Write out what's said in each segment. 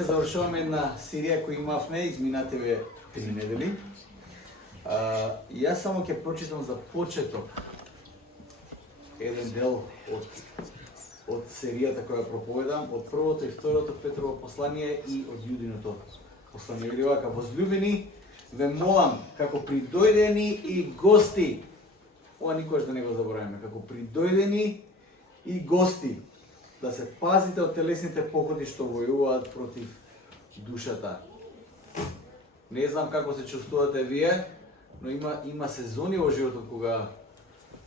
Денеска завршуваме една серија која имавме изминативе 3 недели. И јас само ќе прочитам за почеток еден дел од серијата која проповедам, од првото и второто Петрово послание и од Јудиното послание. Вели вака: возлюбени, ве молам како придојдени и гости. Ова никогаш да не го забораваме, како придојдени и гости, да се пазите од телесните походи што војуваат против душата. Не знам како се чувствувате вие, но има сезони во животот кога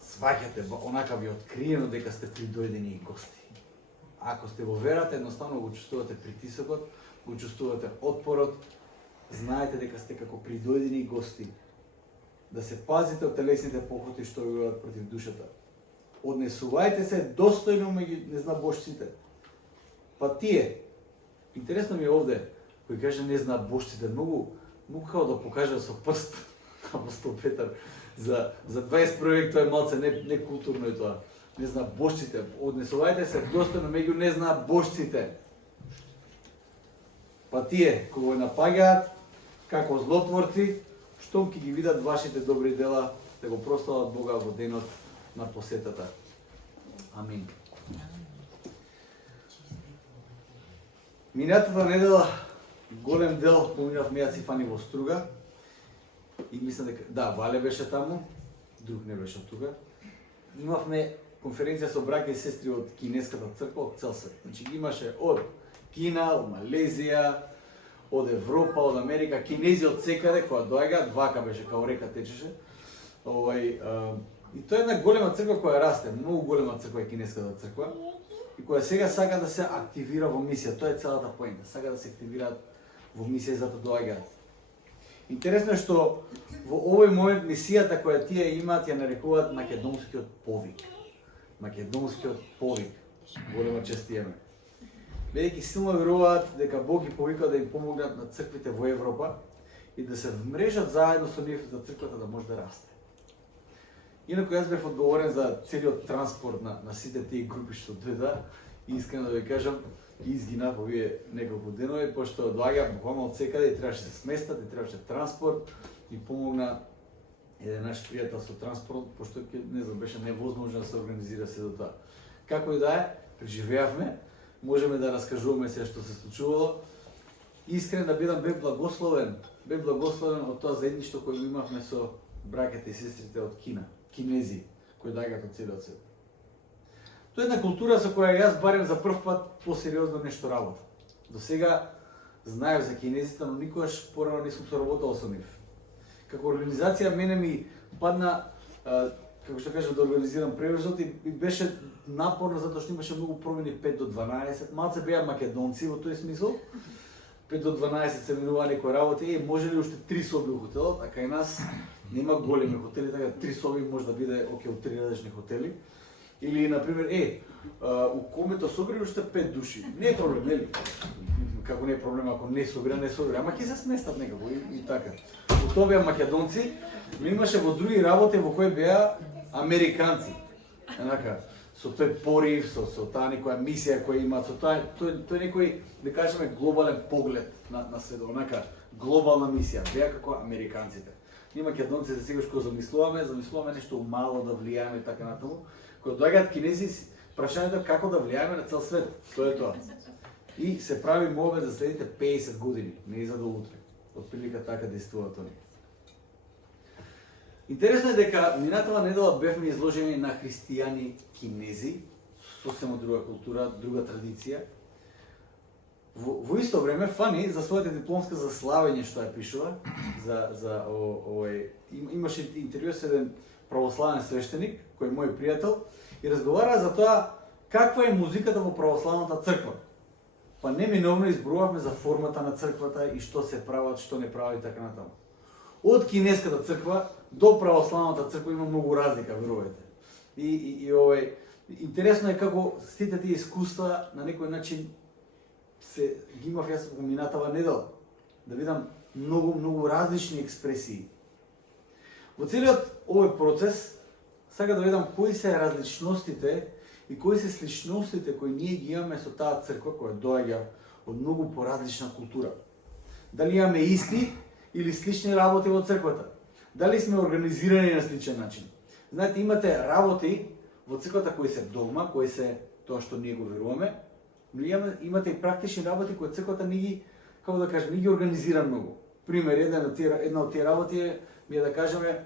сваќате, онака ви откриено дека сте придојдени и гости. Ако сте во верата, едноставно го чувствувате притисокот, го чувствувате отпорот, знаете дека сте како придојдени и гости. Да се пазите од телесните походи што војуваат против душата. Однесувајте се достојно меѓу незнабожците. Па тие, интересно ми е овде, кој каже незнабожците, многу како да покаже со прст апостол Петар. За 21 век тоа е малце некултурно и тоа. Незнабожците, однесувајте се достојно меѓу незнабожците. Па тие, кои напаѓаат како злотворци, штом ќе ги видат вашите добри дела, да го прослават Бога во денот на посетата. Амин. Минатата недела голем дел поминавме јас и Фани во Струга. И мислам дека Вале беше таму, друг не беше од тука. Имавме конференција со браќа и сестри од Кинеската црква од цел свет. Значи ги имаше од Кина, од Малезија, од Европа, од Америка, кинези од секаде која доаѓаат, вака беше као река течеше. И тоа е една голема црква која расте, многу голема црква е Кинеската црква, и која сега сака да се активира во мисија. Тоа е целата поента, сака да се активираат во мисија, затоа доаѓаат. Интересно е што во овој момент мисијата која тие имаат ја нарекуваат македонскиот повик. Македонскиот повик. Голема чест имаме. Бидејќи силно веруваат дека Бог ги повика да им помогнат на црквите во Европа и да се вмрежат заедно со нив за црквата да може да расте. Инаку јас бев одговорен за целиот транспорт на сите тие групи што дојда и искрено да ви кажам, изгинав овие неколку денови, пошто доаѓа буквално од секаде и требаше се сместат, и требаше транспорт, и помогна еден наш пријател со транспорт, пошто не знам, беше невозможно да се организира се до тоа. Како и да е, преживеавме, можеме да раскажуваме се што се случувало. Искрен да бидам, бев благословен од тоа заедништво кое имавме со браќата и сестрите од Кина, кинези кои доаѓаат од целиот свет. Тоа е една култура со која јас барем за прв пат посериозно нешто работам. До сега знаев за кинезите, но никогаш порано не сум соработал со нив. Како организација мене ми падна, како што кажам, да организирам превозот и беше напорно затоа што имаше многу промени 5 до 12. Малце беа македонци во тој смисол. 5 до 12 се минува некои работи, може ли уште 3 соби у хотелот, а кај нас нема големи хотели, така 3 соби може да биде окей у 3 различни хотели. Или, например, у комето собри уште 5 души. Не е проблем, нели? Како не е проблем ако не собира, ама ќе се сместат некако и така. Во тоа беа македонци, но имаше во други работи во кои беа американци. Енака, со тој порив, со таа некоја мисија која имаат, со тој некој, да кажеме, глобален поглед на светот, онака глобална мисија, беа како американците. Ние македонците сегаш кога замислуваме нешто мало да влијаме и така натаму. Кога доаѓаат кинези, прашањето е како да влијаме на цел свет. Тоа е тоа. И се прави молба за следните 50 години, не за до утре. Отприлика така действува тоа. Интересно е дека минатава недела бевме изложени на христијани кинези, сосема друга култура, друга традиција. Во исто време Фани за својата дипломска за славење што ја пишува, имаше интервју со еден православен свештеник, кој е мој пријател, и разговара за тоа каква е музиката во православната црква. Па неминовно изборувавме за формата на црквата и што се прават, што не прават и така натаму. Од кинеската црква до православната црква има многу разлика, верувајте. Интересно е како сите тие искуства на некој начин се ги имав јас во минатава недела. Да видам многу различни експресии. Во целиот овој процес сака да видам кои се различностите и кои се сличностите кои ние ги имаме со таа црква која доаѓа од многу поразлична култура. Дали имаме исти или слични работи во црквата? Дали сме организирани на сличен начин? Знаете, имате работи во црквата кои се догма, кои се тоа што ние го веруваме, но имате и практични работи кои црквата не ги, како да кажем, не ги организира многу. Пример, една од тие работи ми е да кажеме,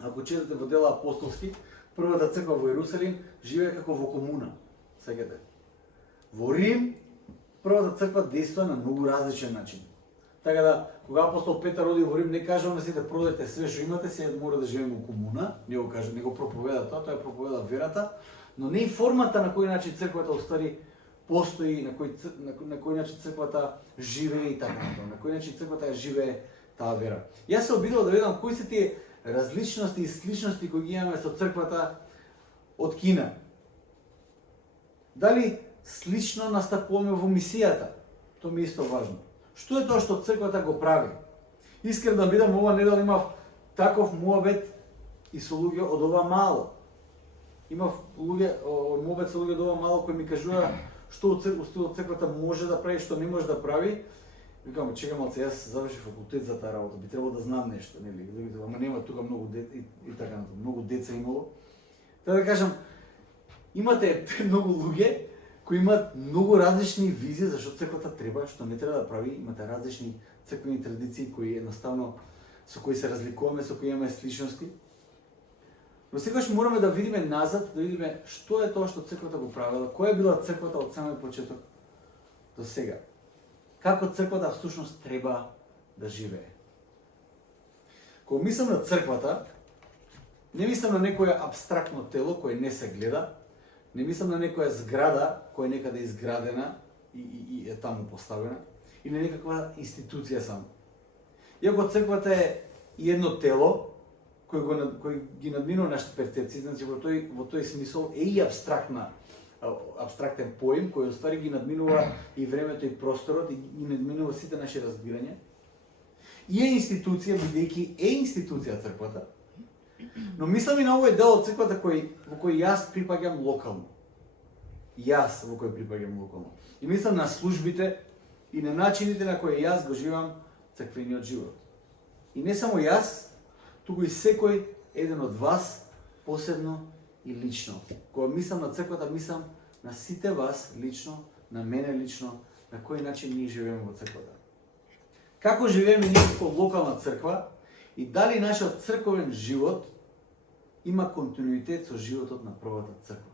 ако четете во Дела апостолски, првата црква во Јерусалим живее како во комуна. Сеќате. Во Рим, првата црква действува на многу различен начин. Така да, кога апостол Петар оди во Рим, не кажа на сите продадете све што имате, сега мора да живееме во комуна, не го кажа, не го проповеда тоа, тоа проповеда верата, но не и формата на кој начин црквата остави постои, на кој начин црквата живее и така натаму, на кој начин црквата живее таа вера. Јас се обидував да видам кои се тие различности и сличности кои ги имаме со црквата од Кина. Дали слично настапуваме во мисијата? Тоа ми е исто важно. Што е тоа што црквата го прави? Искрен да бидам, ова недела имав таков муабет и со луѓе од ова мало. Имав муабет со луѓе од ова мало кои ми кажува што од црквата може да прави, што не може да прави. Викам, чекам малце, јас завршив факултет за таа работа, би требало да знам нешто, нели? Ама нема тука многу деца и така натаму, многу деца имало. Така да кажам, имате многу луѓе кои имаат многу различни визии за што црквата треба, што не треба да прави, имате различни црквени традиции кои едноставно со кои се разликуваме, со кои имаме сличности. Но секогаш мораме да видиме назад, да видиме што е тоа што црквата го правила, која е била црквата од самиот почеток до сега. Како црквата всушност треба да живее. Кога мислам на црквата, не мислам на некое абстрактно тело кое не се гледа, не мислам на некоја зграда која е некаде изградена и е таму поставена, или некаква институција само. Иако црквата е едно тело кој ги надминува нашите перцепции, значи во тој смисол е и абстрактен поим кој оствари ги надминува и времето и просторот и ги надминува сите наши разбирања. И е институција, бидејќи е институција црквата, но мислам и на овој дел од црквата во кој јас припаѓам локално. Јас во кој припаѓам локално. И мислам на службите и на начините на кои јас го живам црквениот живот. И не само јас, туку и секој еден од вас, посебно и лично. Кога мислам на црквата, мислам на сите вас лично, на мене лично, на кој начин ние живееме во црквата. Како живееме ние како локална црква и дали нашиот црковен живот има континуитет со животот на првата црква.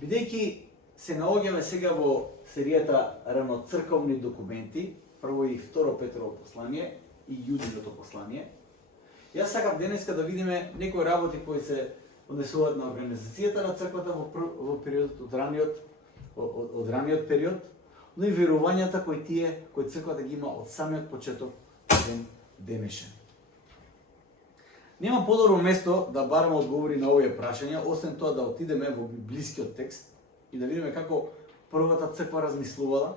Бидејќи се наоѓаме сега во серијата раноцрковни документи, прво и второ Петрово послание и Јудиното послание, јас сакам денеска да видиме некои работи кои се однесуваат на организацијата на црквата во периодот од раниот период, но и верувањата кои црквата ги има од самиот почеток ден денешен. Нема подобро место да бараме одговори на овие прашања, освен тоа да отидеме во библискиот текст и да видиме како првата црква размислувала,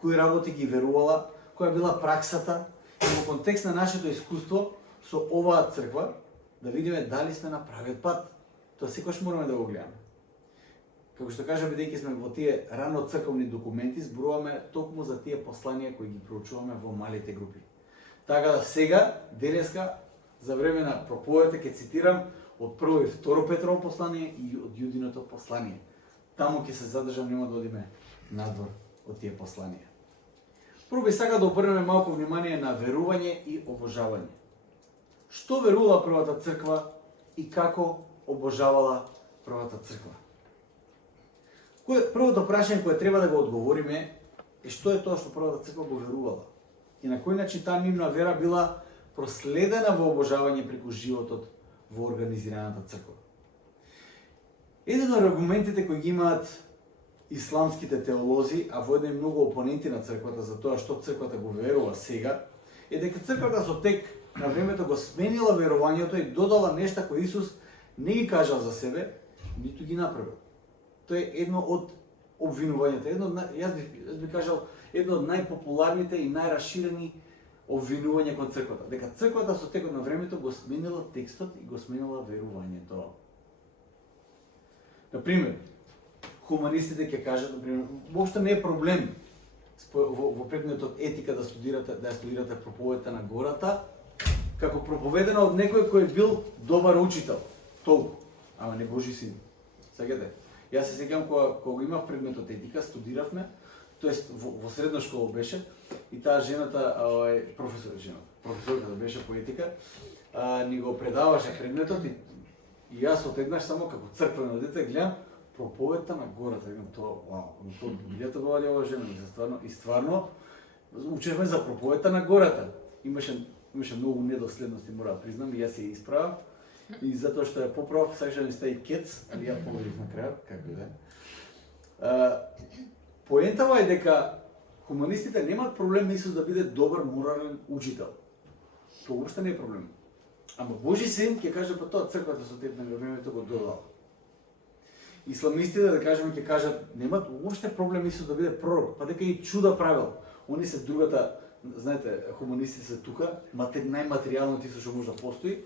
кои работи ги верувала, која била праксата и во контекст на нашето искуство со оваа црква да видиме дали сме на правиот пат. Тоа секогаш мораме да го гледаме. Како што кажа, бидејќи сме во тие рано црковни документи, зборуваме токму за тие посланија кои ги проучуваме во малите групи. Така да сега, денеска, за време на проповедта ќе цитирам од прво и второ Петрово послание и од Јудиното послание. Таму ќе се задржам, нема да одиме надвор од тие посланија. Прво би сака да обрнеме малку внимание на верување и обожавање. Што верувала првата црква и како обожавала првата црква? Првото прашање кое треба да го одговориме е што е тоа што првата црква го верувала и на кој начин таа нивна вера била проследена во обожавање преку животот во организираната црква. Еден од аргументите кои ги имаат исламските теолози, а воедно и многу опоненти на црквата за тоа што црквата го верува сега, е дека црквата со тек на времето го сменила верувањето и додала нешта кои Исус не ги кажал за себе, ниту ги направил. Тоа е едно од обвинувањата, јас би кажал, едно од најпопуларните и најраширени обвинувања кон црквата. Дека црквата со текот на времето го сменила текстот и го сменила верувањето. Например, хуманистите ќе кажат, например, воопшто не е проблем во предметот етика да ја студирате проповедта на гората, како проповедена од некој кој бил добар учител. Толку, ама не Божи син. Сеќате? Јас се сеќам кога имав предметот етика, студиравме, тоест во средна школа беше, и таа жената, професорката беше по етика, ни го предаваше предметот и јас отеднаш само како црквено дете гледам проповедта на гората. Викам тоа, вау, тоа Библијата го вади ова жена, стварно учевме за проповедта на гората. Имаше многу недоследности, мора да признам, и јас ја исправам. И затоа што ја поправав, сакаше да ми стаи кец, али ја победив на крајот, како и да е. Поентава е дека хуманистите немаат проблем Исус да биде добар морален учител. Тоа уопште не е проблем. Ама Божи син ќе каже па тоа црквата со тек на времето го додала. Исламистите, да кажеме, ќе кажат немаат уопште проблем Исус да биде пророк, па дека и чуда правил. Они се другата, знаете, хуманисти се тука, најматеријалното Исус што може да постои,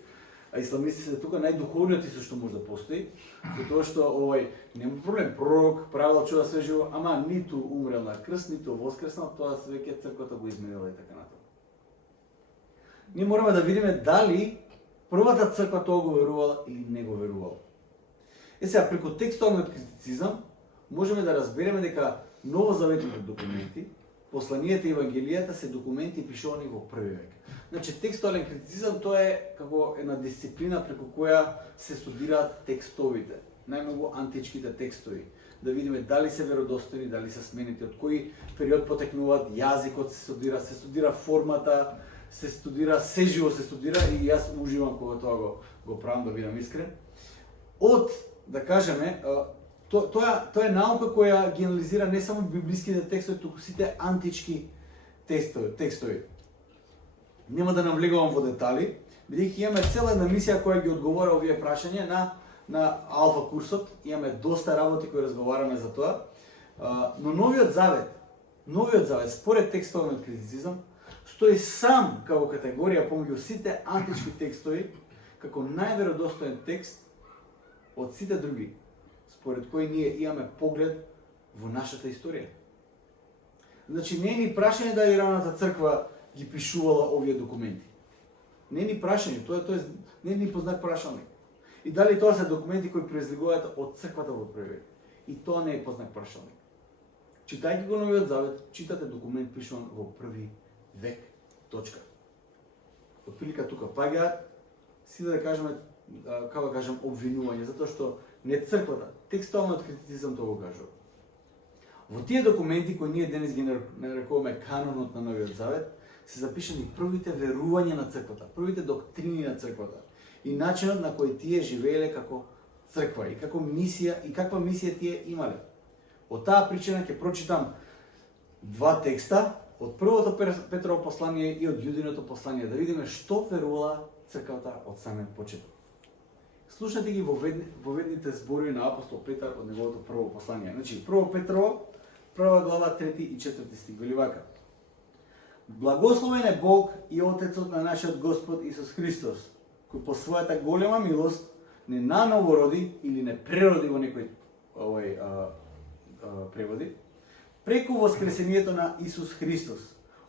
а исламисти се тука најдуховниот Исус што може да постои, затоа што нема проблем, пророк, правил чуда све живо, ама ниту умрел на крст, ниту воскреснал, тоа веќе црквата го изменила и така натаму. Ние мораме да видиме дали првата црква тоа го верувала или не го верувала. Сега, преку текстуалниот критицизам, можеме да разбереме дека новозаветните документи, посланијата и евангелијата се документи пишувани во први век. Значи, текстуален критицизам тоа е како една дисциплина преку која се студираат текстовите, најмногу античките текстови, да видиме дали се веродостојни, дали се сменети, од кој период потекнуваат, јазикот се студира формата, се студира, се живо се студира и јас уживам кога тоа го правам, да бидам искрен. Од, да кажеме, тоа е наука која ги анализира не само библиските текстови, туку сите антички текстови. Нема да навлегувам во детали, бидејќи имаме цела една мисија која ги одговора овие прашања на Алфа курсот, имаме доста работи кои разговараме за тоа, но Новиот Завет, според текстовниот критицизам, стои сам како категорија помеѓу сите антички текстови, како најверодостоен текст од сите други, според кои ние имаме поглед во нашата историја. Значи, не е ни прашање дали раната црква ги пишувала овие документи. Не е ни прашање, тоа не е ни познак прашалник. И дали тоа се документи кои произлегуваат од црквата во први век. И тоа не е познак прашалник. Читајќи го Новиот Завет, читате документ пишуван во први век. Точка. Отприлика тука паѓаат си да кажеме, како да кажем, обвинување, затоа што не црквата, текстуалниот критицизам тоа го кажува. Во тие документи кои ние денес ги нарекуваме канонот на Новиот Завет, се запишани првите верувања на црквата, првите доктрини на црквата и начинот на кој тие живееле како црква и како мисија и каква мисија тие имале. Од таа причина ќе прочитам два текста од првото Петрово послание и од Јудиното послание, да видиме што верувала црквата од самиот почеток. Слушнете ги во ведните зборови на апостол Петар од неговото прво послание. Значи, прво Петрово, прва глава, 3 и 4 стих, вели вака. Благословен е Бог и Отецот на нашиот Господ Исус Христос, кој по својата голема милост не наново роди или не прероди во некој преводи, преку воскресението на Исус Христос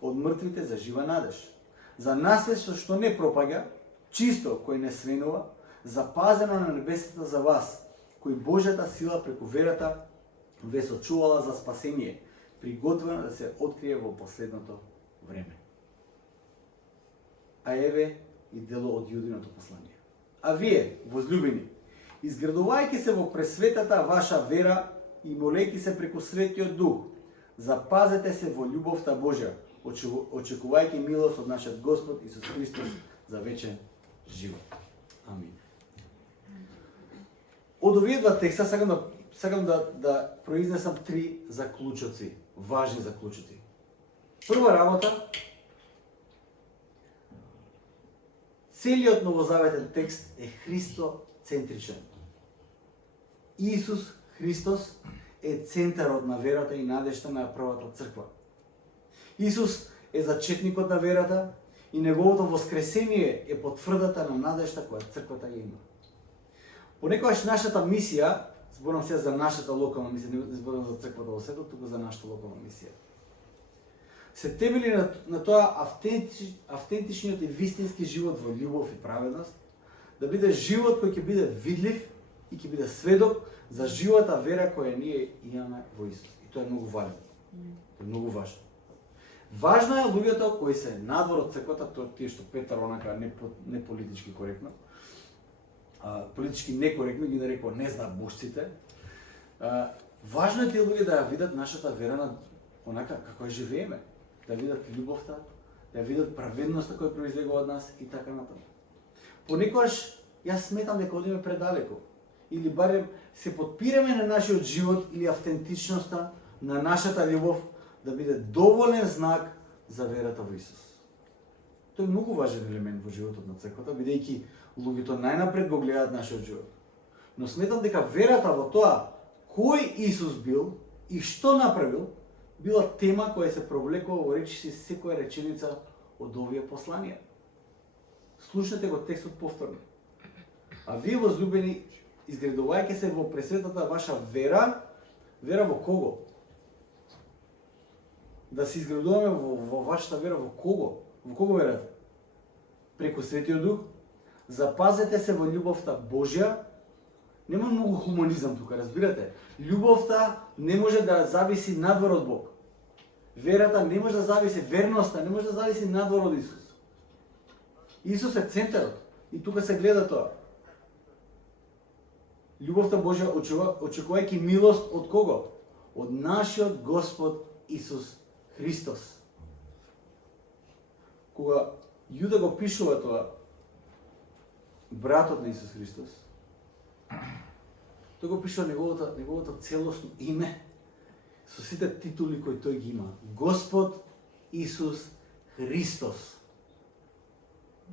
од мртвите за жива надеж, за наследство што не пропаѓа, чисто кој не свенува, запазено на небесата за вас, кој Божјата сила преку верата ве сочувала за спасение, приготвено да се открие во последното време. А еве и дело од Јудиното послание. А вие, возлюбени, изградувајќи се во пресветата ваша вера и молејќи се преку Светиот Дух, запазете се во љубовта Божја, очекувајќи милост од нашиот Господ Исус Христос за вечен живот. Амин. Од овие два текста сакам да произнесам три заклучоци, важни заклучоци. Прва работа, целиот новозаветен текст е христоцентричен. Исус Христос е центарот на верата и надежта на првата црква. Исус е зачетникот на верата и неговото воскресение е потврдата на надежта која црквата ја има. Понекогаш нашата мисија, зборам се за нашата локална мисија, не зборам за црквата во светот, туку за нашата локална мисија. се темели на тоа автентичниот и вистински живот во љубов и праведност, да биде живот кој ќе биде видлив и ќе биде сведок за живата вера која ние имаме во Исус. И тоа е многу важно. Тоа е многу важно. Важно е луѓето кои се надвор од црквата, тие што Петар онака не политички коректно, политички некоректно ги нарекува не знам бошците. Важно е тие луѓе да ја видат нашата вера на онака како ја живееме, да видат љубовта, да ја видат праведноста која произлегува од нас и така натаму. Понекогаш јас сметам дека одиме предалеку или барем се подпираме на нашиот живот или автентичноста на нашата љубов да биде доволен знак за верата во Исус. Тој е многу важен елемент во животот на црквата, бидејќи луѓето најнапред го гледаат нашиот живот. Но сметам дека верата во тоа кој Исус бил и што направил, била тема која се провлекува во речиси секоја реченица од овие посланија. Слушнете го текстот повторно. А вие, возлюбени, изградувајќи се во пресветата ваша вера, вера во кого? Да се изградуваме во вашата вера во кого? Во кого верате? Преку Светиот Дух. Запазете се во љубовта Божја. Нема многу хуманизам тука, разбирате? Љубовта не може да зависи надвор од Бог. Верата не може да зависи, верноста не може да зависи надвор од Исус. Исус е центарот и тука се гледа тоа. Љубовта Божја очекувајќи милост од кого? Од нашиот Господ Исус Христос. Кога Јуда го пишува тоа, братот на Исус Христос, тој го пишува неговото целосно име со сите титули кои тој ги има. Господ Исус Христос.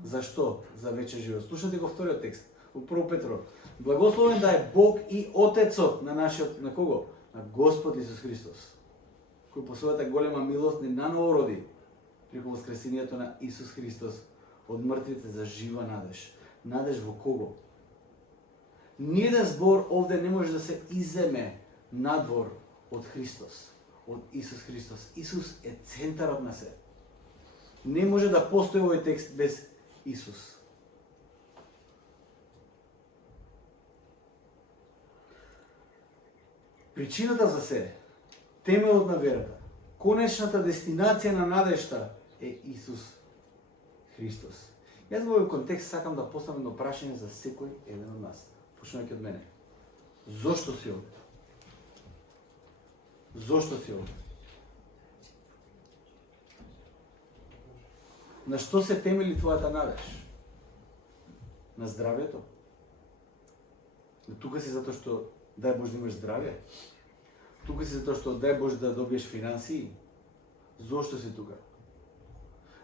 Зашто? За вечен живот. Слушате го вториот текст, во 1 Петро. Благословен да е Бог и Отецот на нашиот, на кого? На Господ Исус Христос, кој по својата голема милост ни наново роди преку воскресението на Исус Христос од мртвите за жива надеж. Надеж во кого? Ниеден збор овде не може да се иземе надвор од Христос, од Исус Христос. Исус е центарот на се. Не може да постои овој текст без Исус. Причината за се, темелот на верата, конечната дестинација на надежта е Исус Христос. Јас во овој контекст сакам да поставам едно прашање за секој еден од нас, почнувајќи од мене. Зошто си овде? Зошто си овде? На што се темели твојата надеж? На здравјето? Тука си затоа што дај Боже да имаш здравје? Тука си затоа што дај Боже да добиеш финансии? Зошто си тука?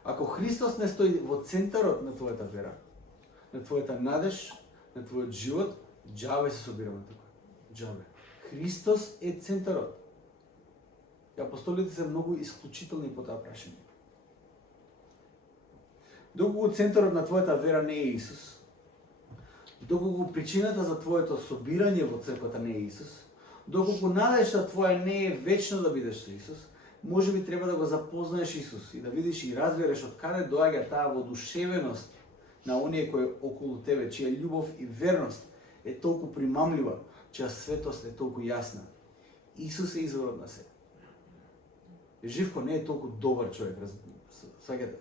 Ако Христос не стои во центарот на твојата вера, на твојата надеж, на твојот живот, џабе се собираме тука. Џабе. Христос е центарот. И апостолите се многу исклучителни по таа прашање. Доколку центарот на твојата вера не е Исус, доколку причината за твоето собирање во црквата не е Исус, доколку надежта твоја не е вечно да бидеш со Исус, може би треба да го запознаеш Исус и да видиш и разбереш од каде доаѓа таа воодушевеност на оние кои околу тебе, чија љубов и верност е толку примамлива, чија светост е толку јасна. Исус е изворот на се. Живко не е толку добар човек, сваќате?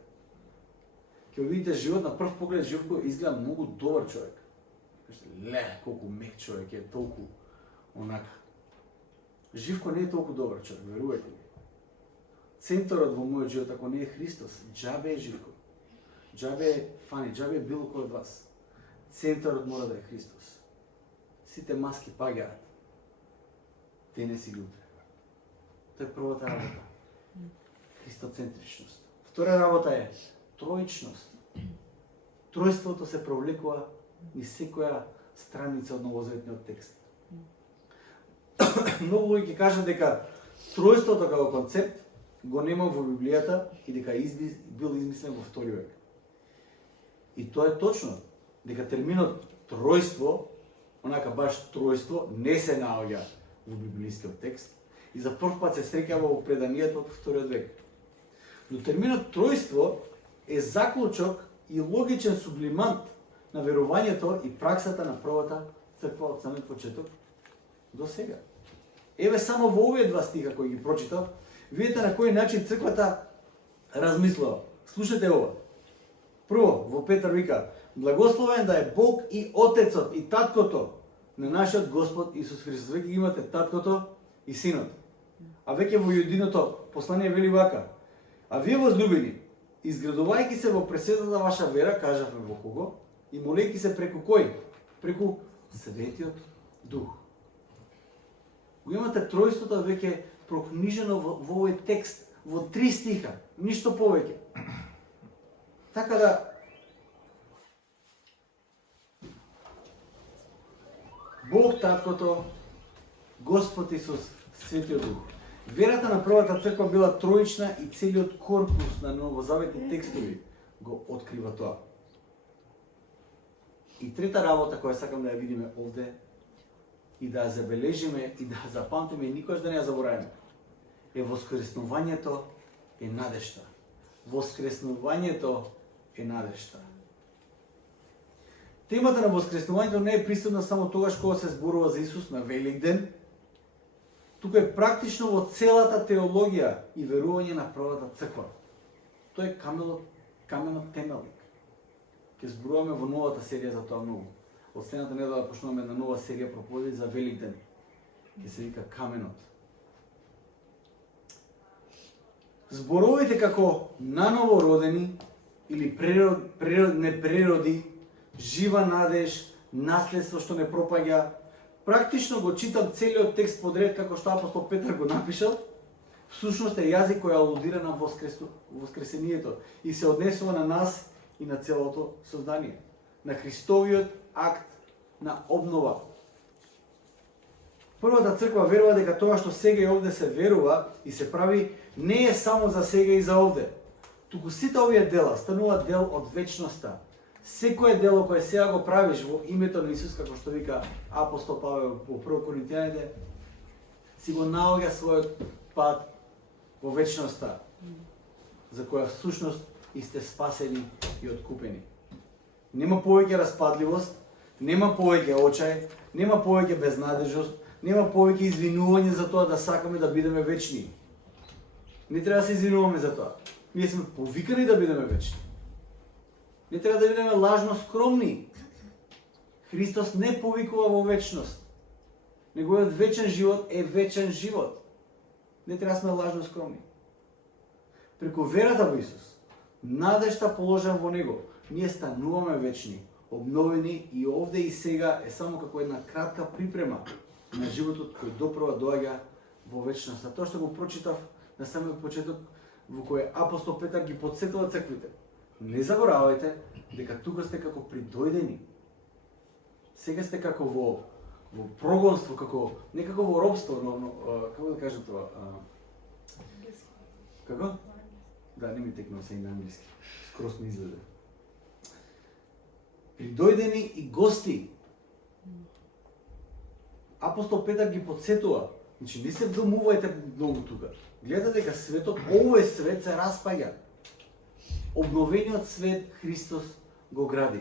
Ќе видите живот на прв поглед, Живко изгледа многу добар човек. Ле, колку мек човек е, толку онака. Живко не е толку добар човек, верувајте ми. Центарот во мојот живот, ако не е Христос, џабе е Живко. Џабе е Фани, џабе е било кој од вас. Центарот мора да е Христос. Сите маски паѓаат. Денес или утре. Тоа е првата работа. Христоцентричност. Втора работа е троичност. Тројството се провлекува низ секоја страница од новозаветниот текст. Многу луѓе ќе кажат дека тројството како концепт го нема во Библијата и дека бил измислен во втори век. И тоа е точно, дека терминот тројство, онака баш тројство, не се наоѓа во библискиот текст и за прв пат се среќава во преданието од вториот век. Но терминот тројство е заклучок и логичен сублимант на верувањето и праксата на првата црква од самиот почеток до сега. Еве само во овие два стиха кои ги прочитав, видите на кој начин црквата размислува. Слушате ова. Прво, во Петар вика: благословен да е Бог и Отецот и Таткото на нашиот Господ Исус Христос. Веќе имате Таткото и Синот. А веќе во Јудиното послание вели вака: а вие возлюбени, изградувајќи се во пресветата ваша вера, кажавме во кого, и молејќи се преку кој? Преку Светиот Дух. Го имате тројството веќе прокнижено во овој текст, во 3 стиха, ништо повеќе. Така да Бог Таткото, Господ Исус, Светиот Дух. Верата на првата црква била троична и целиот корпус на новозаветни текстови го открива тоа. И трета работа која сакам да ја видиме овде и да ја забележиме и да ја запамтиме и никош да не ја заборавиме, е воскреснувањето е надежта. Воскреснувањето е надежта. Темата на воскреснувањето не е присутна само тогаш кога се зборува за Исус на Великден, тука е практично во целата теологија и верување на првата црква. Тоа е каменот темелник. Ќе зборуваме во новата серија за тоа многу. Од следната недела почнуваме една нова серија проповеди за Великден. Ќе се вика каменот. Зборовите како наново родени или непрероди, жива надеж, наследство што не пропаѓа. Практично го читам целиот текст подред како што апостол Петар го напишал. Всушност е јазик кој алудира на воскресението и се однесува на нас и на целото сознание, на Христовиот акт на обнова. Првата црква верува дека тоа што сега и овде се верува и се прави не е само за сега и за овде, туку сите овие дела стануваат дел од вечноста. Секое дело кое сега го правиш во името на Исус, како што вика апостол Павел во 1 Коринтијаните, си го наоѓа својот пат во вечноста, за која всушност и сте спасени и откупени. Нема повеќе распадливост, нема повеќе очај, нема повеќе безнадежност, нема повеќе извинување за тоа да сакаме да бидеме вечни. Не треба да се извинуваме за тоа. Ние сме повикани да бидеме вечни. Не треба да бидеме лажно скромни. Христос не повикува во вечност. Неговиот вечен живот е вечен живот. Не треба да сме лажно скромни. Преку верата во Исус, надежта положена во Него, ние стануваме вечни, обновени и овде и сега е само како една кратка припрема на животот кој допрва доаѓа во вечноста. Тоа што го прочитав на самиот почеток, во кој апостол Петар ги потсетува црквите. Не заборавајте дека тука сте како придојдени. Сега сте како во прогонство, како не како во робство, но како да кажам тоа? Како? Да, не ми текнува се и на англиски. Скрос ми изгледа. Придојдени и гости. Апостол Петар ги потсетува. Значи, не се вдомувајте многу тука. Гледате дека светот, овој свет се распаѓа. Обновениот свет Христос го гради.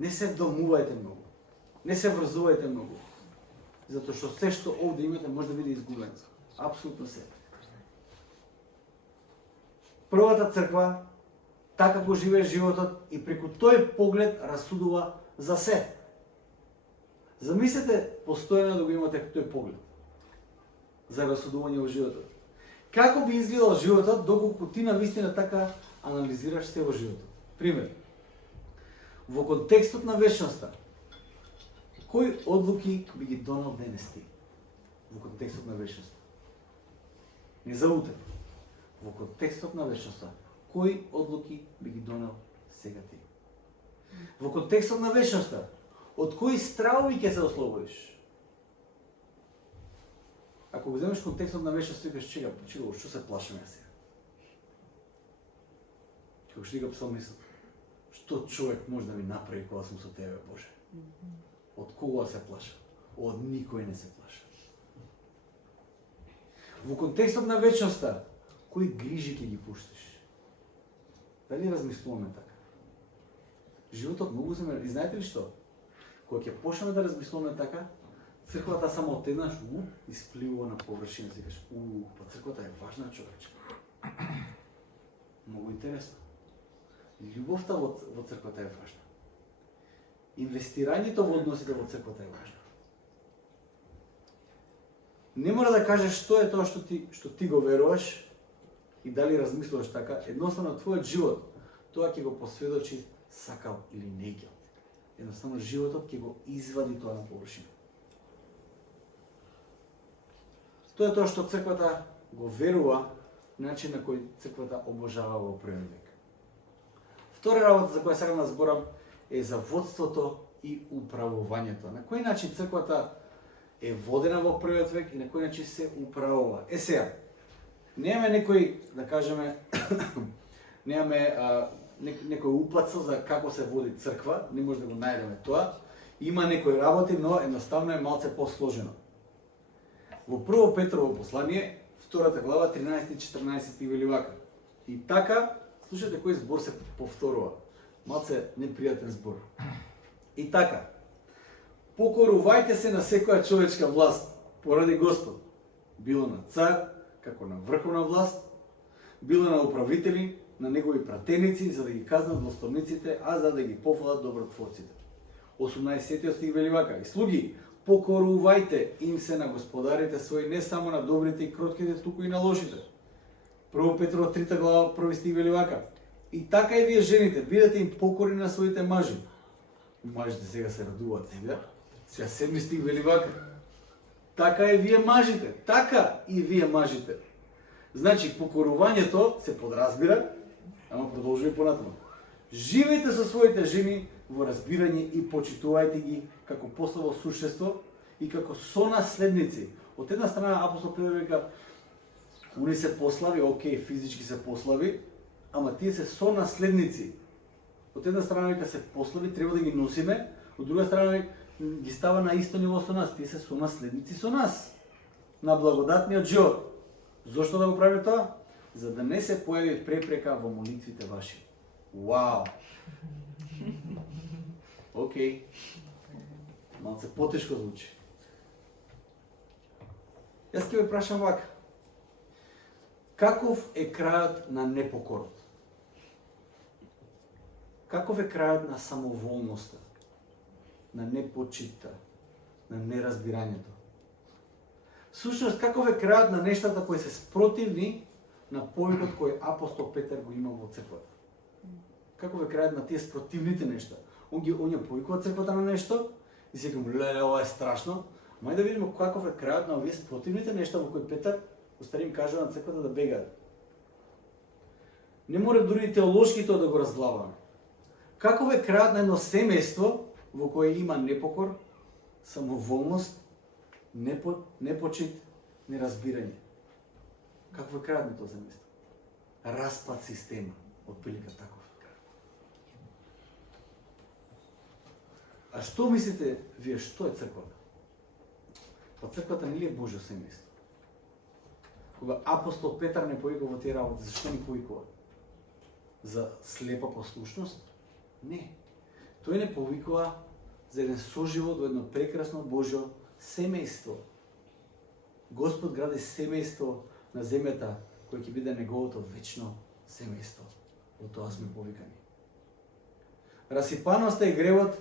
Не се вдомувајте многу. Не се врзувајте многу. Затоа што се што овде имате може да биде изгубено. Апсолутно се. Првата црква така го живее животот и преку тој поглед расудува за се. Замислете постојано да го имате тој поглед за расудување во животот. Како би изгледал животот доколку ти навистина така анализираш се во животот? Пример. Во контекстот на вечноста, кои одлуки би ги донел денес ти? Во контекстот на вечноста. Не за утре. Во контекстот на вечноста, кои одлуки би ги донел сега ти? Во контекстот на вечноста, од кои стравови ќе се ослободиш? Ако го земеш контекстот на вечноста, викаш, чека, што се плашам ја сега? Како што вика псалмистот, што човек може да ми направи кога сум со тебе, Боже? Од кого се плаша? Од никој не се плаша. Во контекстот на вечноста, кои грижи ќе ги пуштиш? Дали размислуваме така? Животот многу земе, и знаете ли што? Кога ќе почнеме да размислуваме така, црквата само одеднаш испливува на површина, си кажеш, па црквата е важна, човече. Многу интересно. Љубовта во црквата е важна. Инвестирањето во односите во црквата е важно. Не мора да кажеш што е тоа што ти го веруваш и дали размислуваш така, едноставно твојот живот тоа ќе го посведочи сакал или не ќе. Едноставно животот ќе го извади тоа на површина. Тоа е тоа што црквата го верува, начин на кој црквата обожава во првиот век. Втора работа за која сакам да зборам е за водството и управувањето. На кој начин црквата е водена во првиот век и на кој начин се управува. Сега, немаме некој, да кажеме, немаме некој упатство за како се води црква, не може да го најдеме тоа. Има некои работи, но едноставно е малце посложено. Во Прво Петрово послание, втората глава, 13 и 14 стих вели вака. И така, слушате кој збор се повторува. Малце непријатен збор. И така, покорувајте се на секоја човечка власт, поради Господ. Било на цар, како на врховна власт, било на управители, на негови пратеници, за да ги казнат злосторниците, а за да ги пофалат добротворците. 18 стих вели вака. И слуги, покорувајте им се на господарите своји, не само на добрите и кротките, туку и на лошите. Прво Петрово 3 глава, први стих вели вака. И така и вие жените, бидете им покорни на своите мажи. Мажите сега се радуваат, сега 7 стих вели вака. Така и вие мажите, така и вие мажите. Значи, покорувањето се подразбира, ама продолжува понатаму. Живејте со своите жени во разбирање и почитувајте ги како пославо суштество и како сонаследници. Од една страна апостол Петар вика, они се послави, окей, физички се послави, ама тие се сонаследници. Од една страна вика се послави, треба да ги носиме, од друга страна ги става на исто ниво со нас, тие се сонаследници со нас. На благодатниот живот. Зошто да го прави тоа? За да не се појави препрека во молитвите ваши. Вау! Окей. Малце потешко звучи. Јас ќе ве прашам вака. Каков е крајот на непокорот? Каков е крајот на самоволноста? На непочитта? На неразбирањето? Сушност, каков е крајот на нештата кои се спротивни на повикот кој апостол Петар го има во црквата? Каков е крајот на тие спротивните нешта? Он ја повикува црквата на нешто и си кажам, леле, ова е страшно. Мај да видиме каков е крајот на овие спротивните нешта во кои Петар устари им кажува на црквата да бегаат. Не може дури и теолошки тоа да го разглаваме. Каков е крајот на едно семејство во кое има непокор, самоволност, непочит, неразбирање? Какво е крајот на тоа семејство? Распад система, отприлика таков крај. А што мислите вие, што е црквата? Па црквата нели е Божјо семејство? Кога апостол Петар не повикува во тие работи, зашто не повикува? За слепа послушност? Не. Тој не повикува за еден соживот во едно прекрасно Божјо семејство. Господ гради семејство на земјата, кој ќе биде неговото вечно семејство. Во тоа сме повикани. Расипаноста и гревот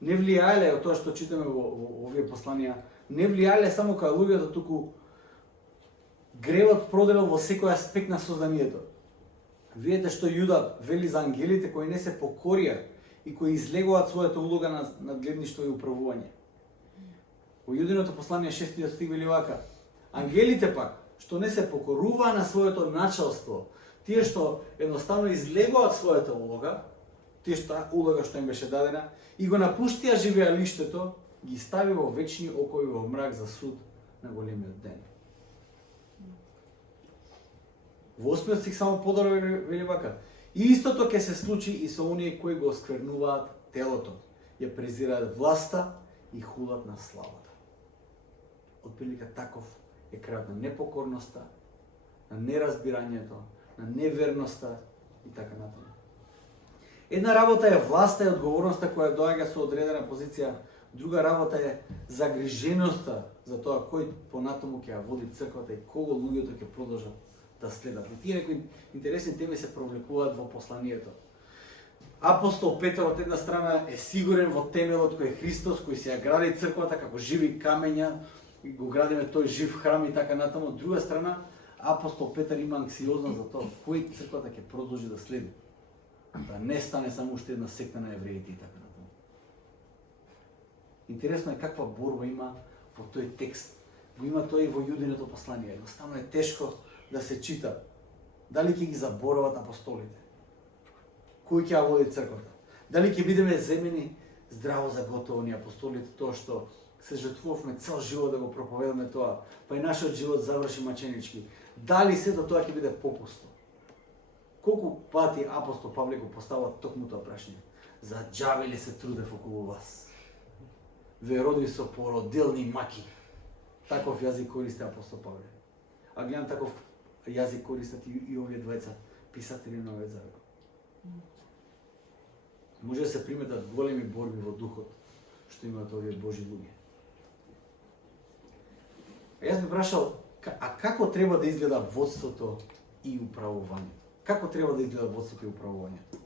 не влијаеле, од тоа што читаме во овие посланија, не влијаеле само кај луѓето, туку гревот проделил во секој аспект на созданието. Видете што Јуда вели за ангелите кои не се покорија и кои излегуваат својата улога на гледништво и управување. Во Јудиното послание 6 стих вели вака: ангелите пак, што не се покоруваа на своето началство, тие што едноставно излегуваат својата улога, тие улога што им беше дадена, и го напуштија живеалиштето, ги стави во вечни окови во мрак за суд на големиот ден. Во 8 стих само подобро вели вака: и истото ќе се случи и со оние кои го осквернуваат телото, ја презираат власта и хулат на славата. Отприлика таков е крајот на непокорноста, на неразбирањето, на неверноста и така натаму. Една работа е власта и одговорноста која доаѓа со одредена позиција, друга работа е загриженоста за тоа кој понатаму ќе ја води црквата и кого луѓето ќе продолжат да следат. И тие некои интересни теми се провлекуваат во посланието. Апостол Петар од една страна е сигурен во темелот кој е Христос, кој се ја гради црквата како живи камења, и го градиме тој жив храм и така натаму. Од друга страна, апостол Петар има анксиозност за тоа кој црквата ќе продолжи да следи. Да не стане само уште една секта на евреите и така натаму. Интересно е каква борба има во тој текст. Го има тој и во Јудиното послание. Едноставно е тешко да се чита. Дали ќе ги заборават апостолите? Кој ќе ја води црквата? Дали ќе бидеме земени здраво заготовени апостолите, тоа што се жртвувавме цел живот да го проповедаме тоа, па и нашиот живот заврши маченички. Дали сето тоа ќе биде попусто? Колку пати апостол Павле го поставува токму тоа прашање? За џабе ли се трудев околу вас? Ве роди со породилни маки. Таков јазик користи апостол Павле. А гледам таков јазик користат и овие двајца писатели на Новиот Завет. Може да се приметат големи борби во духот што имаат овие Божи луѓе. Јас би прашал, а како треба да изгледа водството и управувањето? Како треба да изгледа водството и управувањето?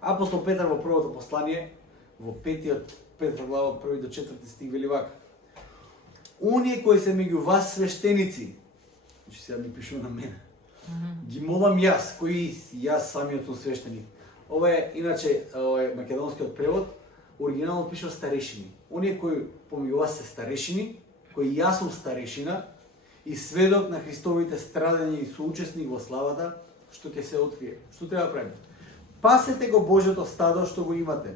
Апостол Петар во првото послание, во 5 глава, од 1 до 4 стих вели вака: оние кои се меѓу вас свештеници, значи сега ми пишува на мене, ги молам јас, кои јас самиот сум свештеник. Ова е, иначе, македонскиот превод, оригинално пишува старешини. Оние кои помеѓу вас се старешини, кои јас сум старешина и сведок на Христовите страдења и соучесник во славата, што ќе се открие. Што треба да правиме? Пасете го Божјото стадо што го имате,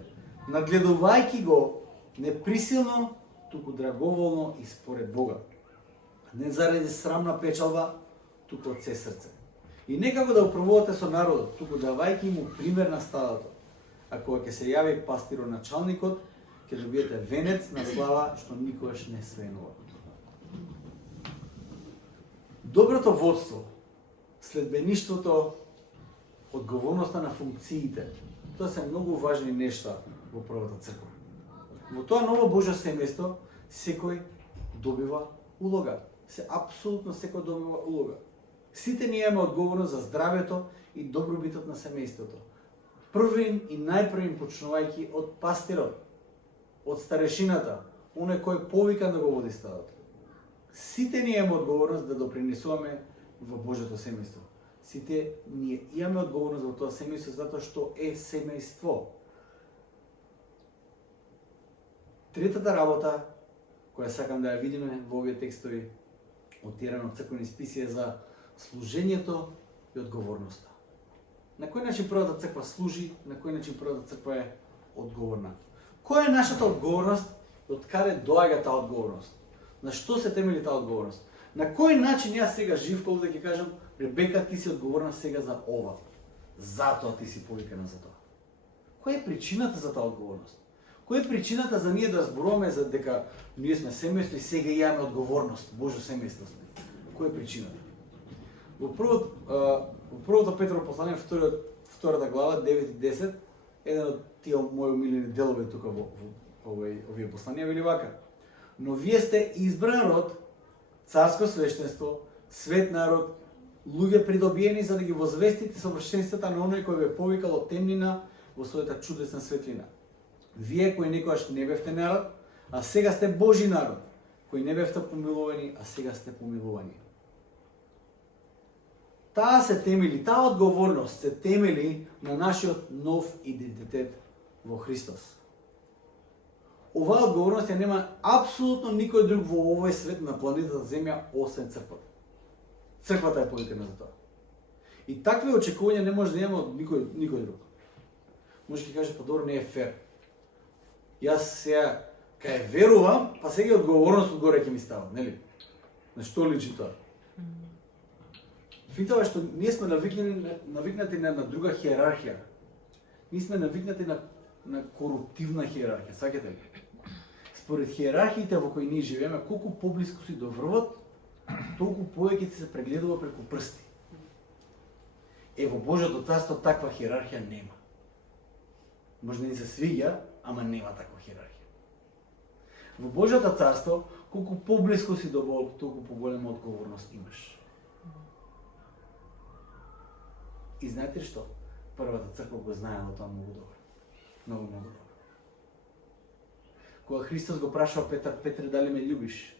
нагледувајќи го не присилно, туку драговолно и според Бога. Не заради срамна печалба, туку од се срце. И некако да управувате со народот, туку давајќи му пример на стадото. А кога ќе се јави пастироначалникот, ќе добиете венец на слава што никогаш не свенува. Доброто водство, следбеништвото, одговорноста на функциите, тоа се многу важни нешта во првата црква. Во тоа ново Божјо семејство секој добива улога. Апсолутно секој добива улога. Сите ние имаме одговорност за здравјето и добробитот на семејството. Првин и најпрвин почнувајќи од пастирот, од старешината, оној кој повикан да го води стадото. Сите ние имаме одговорност да допринесуваме во Божјото семејство. Сите ние имаме одговорност во тоа семејство затоа што е семејство. Третата работа која сакам да ја видиме во овие текстови од Тирано црквени списи е за служењето и одговорноста. На кој начин првата црква служи, на кој начин првата црква е одговорна. Која е нашата одговорност и од каде доаѓа таа одговорност? На што се темели таа одговорност? На кој начин јас сега Живко да ќе кажам, Ребека, ти си одговорна сега за ова. Затоа ти си повикана за тоа. Која е причината за таа одговорност? Која е причината за ние да зборуваме за дека ние сме семејство и сега имаме одговорност, Божјо семејство сме? Која е причината? Во првото Петрово послание, втората глава, 9 и 10, еден од тие мои умилени делови тука во овие посланија вели вака: но вие сте избран род, царско свештенство, свет народ, луѓе придобиени за да ги возвестите совршенствата на оној кој ве повикал од темнина во својата чудесна светлина. Вие кои некогаш не бевте народ, а сега сте Божи народ, кои не бевте помилувани, а сега сте помилувани. Таа се темели, таа одговорност се темели на нашиот нов идентитет во Христос. Оваа одговорност ја нема апсолутно никој друг во овој свет на планетата Земја освен црквата. Црквата е повикана за тоа. И такви очекувања не може да има од никој друг. Може ќе каже, па добро, не е фер. Јас сега кај верувам, па сега одговорност одгоре ќе ми става, нели? На што личи тоа? Финтова што ние сме навикнати на друга хиерархија. Ние сме навикнати на коруптивна хиерархија, сакате ли? Според хиерархиите во кои ние живееме, колку поблиску си до врвот, толку повеќе ќе се прегледува преку прсти. Во Божјото царство таква хиерархија нема. Може да ни се свиѓа, ама нема таква хиерархија. Во Божјото царство, колку поблиско си до Бог, толку поголема одговорност имаш. И знаете ли што? Првата црква го знаела тоа многу добро. Многу добро. Кога Христос го прашал Петар, Петре, дали ме љубиш?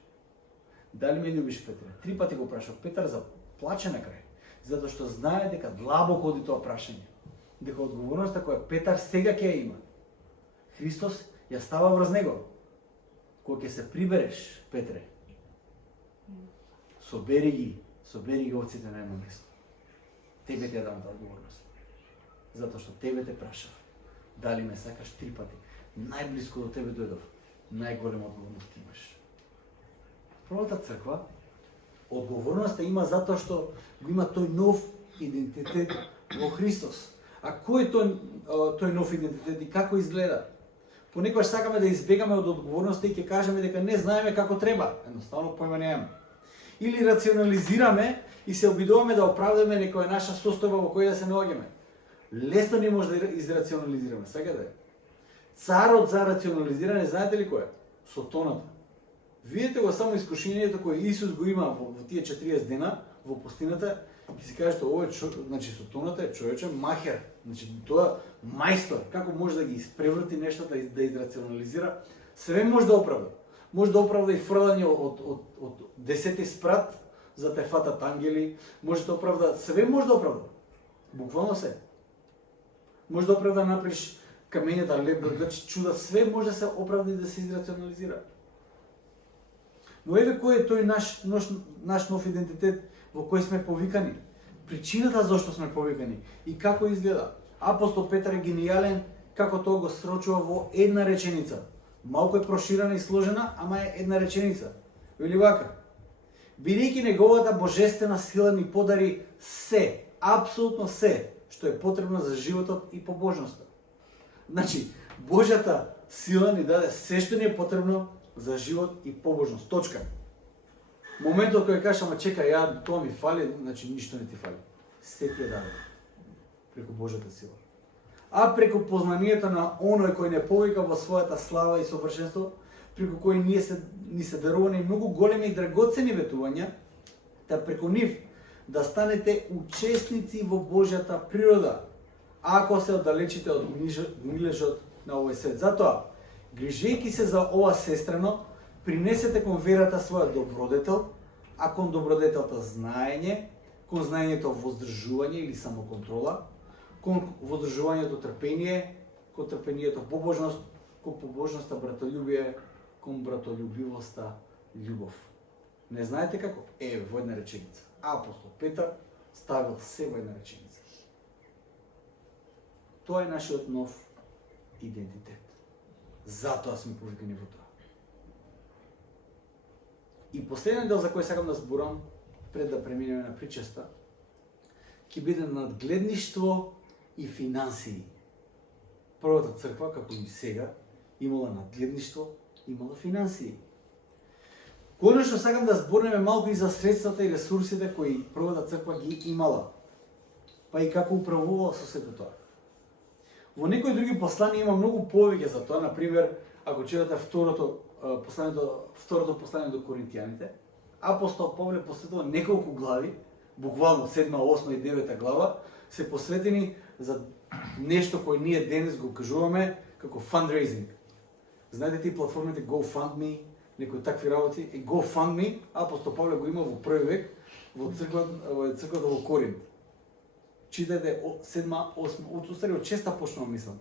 Дали ме љубиш, Петре? 3 пати го прашал Петар, за плаче на крај. Затоа што знае дека длабоко оди тоа прашање. Дека одговорноста која Петар сега ќе ја има, Христос ја става врз него. Кога ќе се прибереш, Петре, собери ги овците на едно место. Тебе ти ја дам таа одговорност. Затоа што тебе те прашав. Дали ме сакаш 3 пати. Најблиско до тебе дојдов. Најголема одговорност имаш. Првата црква одговорноста има затоа што го има тој нов идентитет во Христос. А кој е тој нов идентитет и како изгледа? Понекогаш сакаме да избегаме од одговорноста и ќе кажеме дека не знаеме како треба. Едноставно појма немаме. Или рационализираме и се обидуваме да оправдаме некоја наша состојба во која да се наоѓаме. Лесно не може да израционализираме. Сваќате? Царот за рационализирање, знаете ли кој е? Сотоната. Видете го само искушението кое Исус го има во тие 40 дена во пустината, ќе си кажете овој значи Сотоната е човечен махер. Значи тоа мајстор, како може да ги испреврти нештата, да израционализира, све може да оправда. Може да оправда и фрлање од 10 спрат за те фатат ангели, може да оправда, све може да оправда. Буквално се. Може да оправда наприш камењата, леб, значи чуда, све може да се оправда и да се израционализира. Но еве кој е тој наш нов идентитет во кој сме повикани. Причината зашто сме повикани и како изгледа. Апостол Петар е гениален како тоа го срочува во една реченица. Малку е проширена и сложена, ама е една реченица. Вели вака: бидејќи неговата божествена сила ни подари се, апсолутно се, што е потребно за животот и побожноста. Значи, Божјата сила ни даде се што ни е потребно за живот и побожност. Точка. Моментот кој кажеш, ама чекај, ја тоа ми фали, значи ништо не ти фали. Се ти е дадено преку Божјата сила. А преку познанието на оној кој не повика во својата слава и совршенство, преку кој ни се дарувани многу големи и драгоцени ветувања, да преку нив да станете учесници во Божјата природа, ако се оддалечите од милежот на овој свет. Затоа, грижејќи се за ова сестрено, принесете кон верата своја добродетел, а кон добродетелта знаење, кон знаењето воздржување или самоконтрола, кон воздржувањето трпение, кон трпението побожност, кон побожноста братолюбие, кон братолюбивоста љубов. Не знаете како? Во една реченица. Апостол Петар ставил се во една реченица. Тоа е нашиот нов идентитет. Затоа сме повикани во тоа. И последен дел за кој сакам да зборам, пред да преминеме на причеста, ќе биде надгледништво и финансии. Првата црква, како и сега, имала надгледништво, имала финансии. Конечно сакам да зборнеме малку и за средствата и ресурсите кои првата црква ги имала, па и како управувала со сето тоа. Во некои други послани има многу повеќе за тоа, например, ако читате второто послание до Коринтијаните, апостол Павле посветува неколку глави, буквално 7, 8 и 9 глава, се посветени за нешто кој ние денес го кажуваме како fundraising. Знаете ти платформите GoFundMe, некои такви работи, и GoFundMe, апостол Павле го има во први век во црквата во Коринт. Читате 7, 8, од устари од 6 почнува мислам.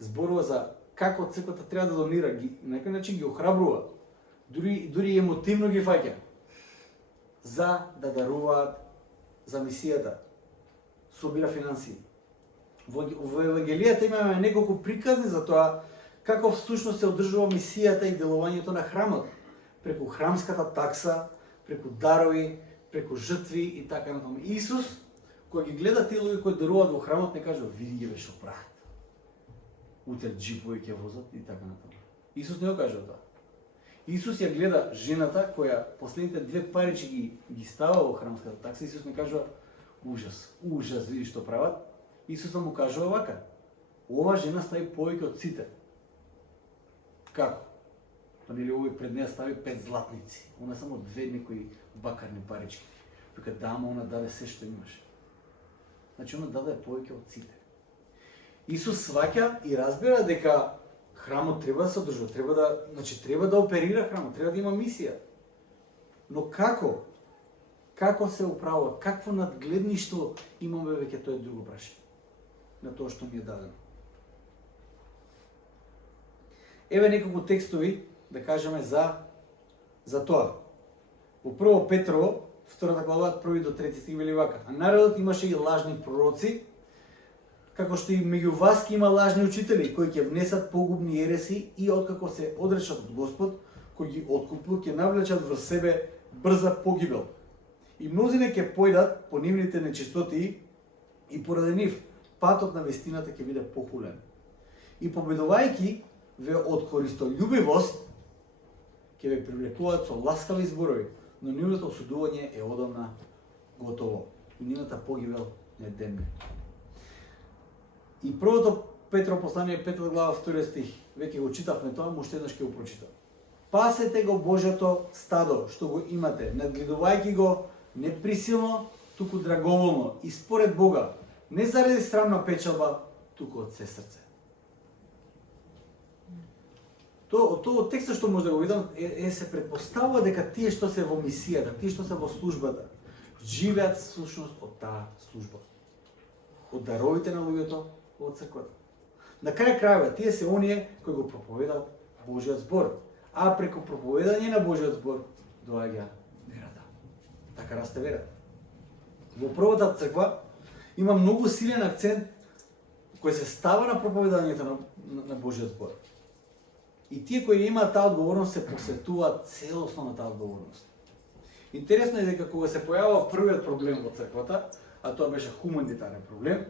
Зборува за како црквата треба да донира, на некој начин ги охрабрува, дури емотивно ги фаќа, за да даруваат за мисијата, собира финансии. Во Евангелијата имаме неколку приказни за тоа како всушност се одржува мисијата и делувањето на храмот, преку храмската такса, преку дарови, преку жртви и така натаму. Исус, кој ги гледа тие луѓе кои даруваат во храмот, не кажува види ги што прават. Утре джипови ќе возат и така натаму. Исус не го кажува тоа. Исус ја гледа жената која последните 2 парички ги става во храмската такса. Исус не кажува ужас, ужас, види што прават. Исус му кажува вака: ова жена стави повеќе од сите. Како? Па нели овој пред неја стави 5 златници, она само 2 некои бакарни парички. Вика, да, ама она даде се што имаше. Значи, она даде повеќе од сите. Исус сваќа и разбира дека храмот треба да се одржува, треба да оперира храмот, треба да има мисија. Но како? Како се управува? Какво надгледништво имаме веќе, тоа е друго прашање на тоа што ми е дадено. Еве неколку текстови да кажеме за тоа. Во Прво Петрово, 2 глава, 1 до 3 стих вели вака: а народот имаше и лажни пророци, како што и меѓу вас ќе има лажни учители, кои ќе внесат погубни ереси и откако се одрешат од Господ, кој ги откупил, ќе навлечат врз себе брза погибел. И мнозине ќе појдат по нивните нечистоти и поради нив патот на вестината ќе биде похулен. И победувајќи ве од користолюбивост, ќе ве привлекуваат со ласкави зборови, но нивното осудување е одамна готово и нивната погибел не демне. И првото Петрово послание, 5 глава, 2 стих, веќе го читавме тоа, уште еднаш ќе го прочитам. Пасете го Божјото стадо, што го имате, надгледувајќи го не присилно, туку драговолно и според Бога, не заради срамна печалба, туку од се срце. Тоа текстот што може да го видам се предпоставува дека тие што се во мисијата, тие што се во службата, живеат всушност од таа служба. Од даровите на луѓето во црквата. На крај крајва, тие се оние кои го проповедаат Божјиот збор, а преку проповедање на Божјиот збор доаѓа верата. Така расте верата. Во првата црква има многу силен акцент кој се става на проповедањето на Божјиот збор. И тие кои имаат таа одговорност се посветуваат целосно на таа одговорност. Интересно е дека кога се појавува првиот проблем во црквата, а тоа беше хуманитарен проблем,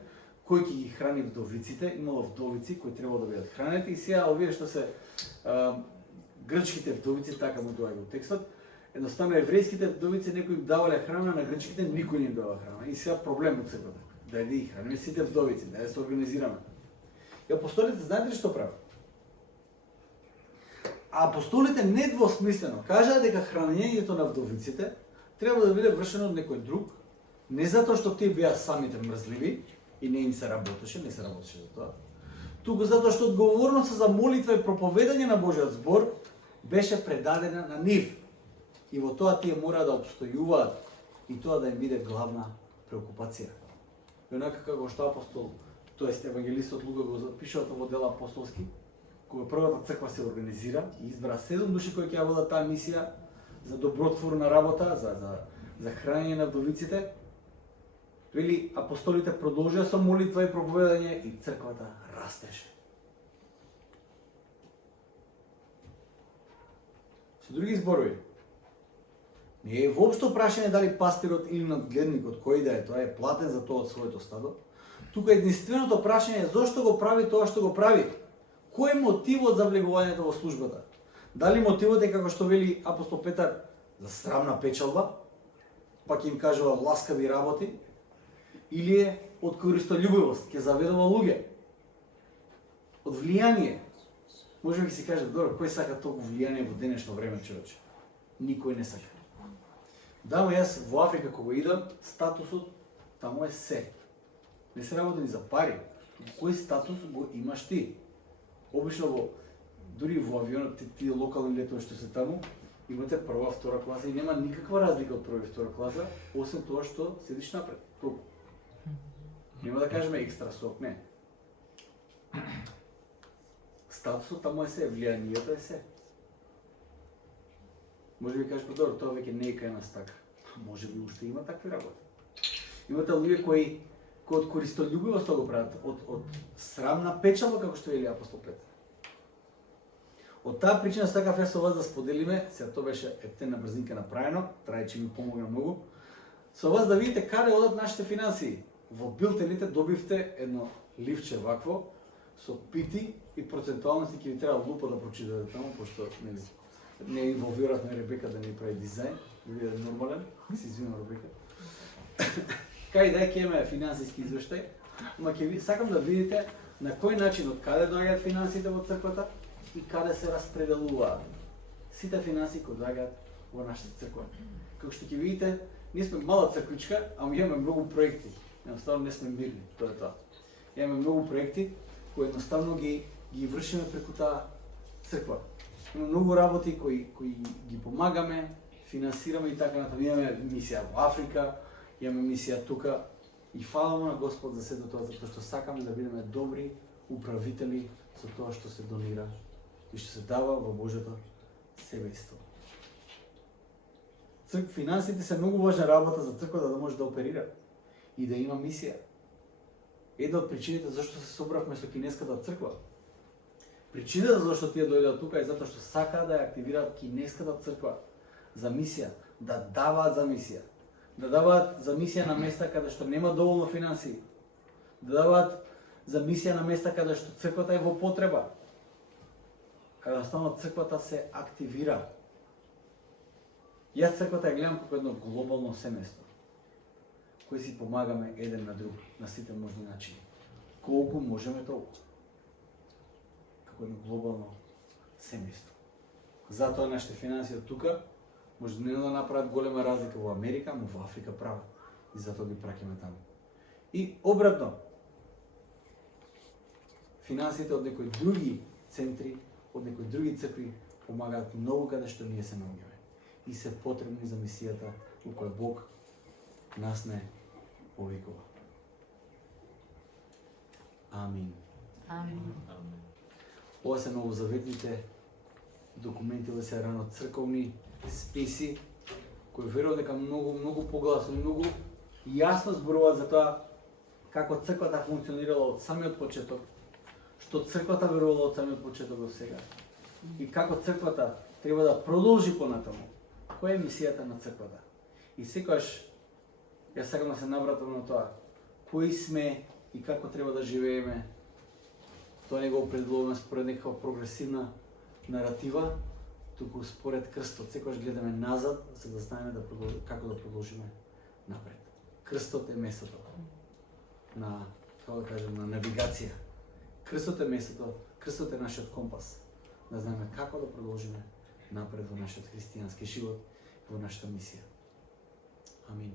кој ќе ги храни вдовиците, имало вдовици кои требало да бидат хранети, и сега овие што се грчките вдовици, така му доаѓа во текстот, едноставно еврејските вдовици некои им давале храна, на грчките никој не им дава храна. И сега проблем во црквата. Да ги храниме сите вдовици, да се организираме. И апостолите знаете ли што прават? А апостолите недвосмислено кажаа дека хранењето на вдовиците треба да биде вршено од некој друг, не затоа што тие беа самите мрзливи и не им се работеше за тоа, туку затоа што одговорноста за молитва и проповедање на Божјиот збор беше предадена на нив. И во тоа тие мора да обстојуваат и тоа да им биде главна преокупација. И онака како што апостол, тоест евангелистот Лука го запишува во дела апостолски, кога првата црква се организира и избра 7 души кои ќе ја водат таа мисија за добротворна работа, за хранење на вдовиците, вели апостолите продолжија со молитва и проповедање и црквата растеше. Со други зборови, не е воопшто прашање дали пастирот или надгледникот, кој да е, тоа е платен за тоа од своето стадо. Тука единственото прашање е зошто го прави тоа што го прави. Кој е мотивот за влегувањето во службата? Дали мотивот е како што вели апостол Петар за срамна печалба, пак им кажува ласкави работи, или е од користолюбивост, ќе заведува луѓе, од влијание? Може би си каже, добро, кој сака толку влијание во денешно време, човече? Никој не сака. Да, но јас во Африка кога идам, статусот таму е се. Не се работи ни за пари. Кој статус го имаш ти? Обично дури во авионот, тие локални летови што се таму, имате прва, втора класа и нема никаква разлика од прва и втора класа, освен тоа што седиш напред. Толку. Нема да кажеме екстра сок, не. Статусот таму е се, влијанието е се. Може би кажеш, добро, тоа веќе не е кај нас така. Може би уште има такви работи. Имате луѓе кои од користолюбивост го прават, од срамна печалба, како што вели апостол Петар. Од таа причина сакав со вас да споделиме, сега тоа беше ептен на брзинка направено, трајче ми помогна многу, со вас да видите каде одат нашите финансии. Во билтените добивте едно ливче вакво, со пити и процентуалности ќе ви треба лупа да прочитате таму, пошто нели не инволвиравме Ребека да ни прави дизајн, да биде нормален, се извинувам Ребека. Кај да ќе имаме финансиски извештај, ама сакам да видите на кој начин, од каде доаѓаат финансите во црквата и каде се распределуваат. Сите финанси кои доаѓаат во нашата црква. Како што ќе видите, ние сме мала црквичка, ама имаме многу проекти. Едноставно не сме мирни, тоа е тоа. Имаме многу проекти кои едноставно ги вршиме преку таа црква. Има многу работи кои ги помагаме, финансираме и така натаму. Имаме мисија во Африка, имаме мисија тука и фаламе на Господ за сето тоа, затоа што сакаме да бидеме добри управители со тоа што се донира и што се дава во Божјото семејство. Финансите се многу важна работа за црквата да може да оперира и да има мисија. Една од причините зашто се собравме со кинеската црква. Причината зашто тие дојдоа тука е затоа што сакаат да ја активираат кинеската црква за мисија, да даваат за мисија. Да даваат за мисија на места каде што нема доволно финансии. Да даваат за мисија на места каде што црквата е во потреба. Каде останува црквата се активира. Јас црквата ја гледам како едно глобално семејство, кои си помагаме еден на друг, на сите можни начини. Колку можеме толку. Како едно глобално семејство. Затоа нашите финанси од тука може да направат голема разлика во Америка, но во Африка прават. И затоа ги праќаме таму. И обратно, финансите од некои други центри, од некои други цркви помагаат многу каде што ние се наоѓаме. И се потребни за мисијата во која Бог нас не повикува. Амин. Амин. Ова се новозаветните документи, ова се рано црковни списи, кои верувам дека многу погласно, многу јасно зборуваат за тоа како црквата функционирала од самиот почеток, што црквата верувала од самиот почеток до сега и како црквата треба да продолжи понатаму. Која е мисијата на црквата? И секогаш јас сакам да се навратам на тоа кои сме и како треба да живееме. Тоа не го определуваме според некаква прогресивна наратива, туку според крстот. Секогаш гледаме назад, за да знаеме како да продолжиме напред. Крстот е местото на, како да кажем, на навигација. Крстот е местото, крстот е нашиот компас. Да знаеме како да продолжиме напред во нашиот христијански живот, во нашата мисија. Амин.